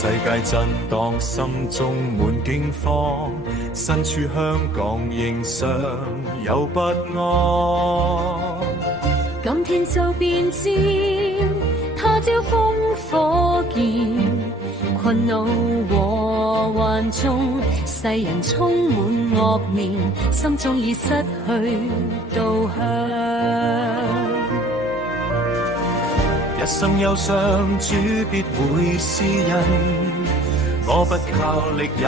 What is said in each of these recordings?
世界震盪，心中滿驚慌，身處香港仍常有不安。今天就變戰，他朝烽火見，困惱和患中，世人充滿惡念，心中已失去導向。一生憂傷，主必會施恩，我不靠力也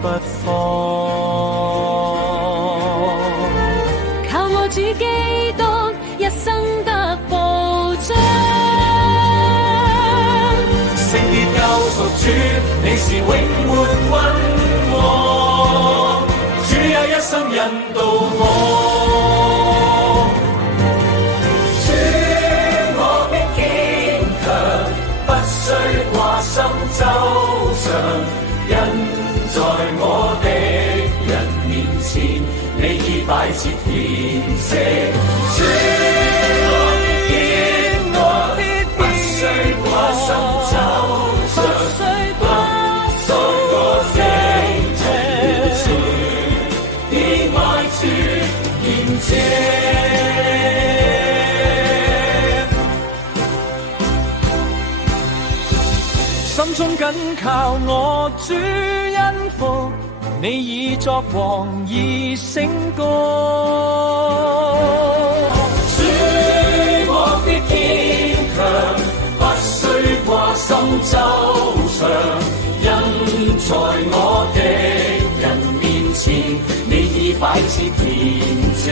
不慌，靠我主基督，一生得保障。聖潔救贖主，你是永沒君王，主也一生引導我。心走上，因在我的人面前，你已擺設筵席。主，我必見，我不需掛心走上，在我的人前，以愛主見證。心中緊靠我主恩福，你已作王已升高。主，我必堅強，不需掛心走上，因在我的人面前，你已擺設筵席。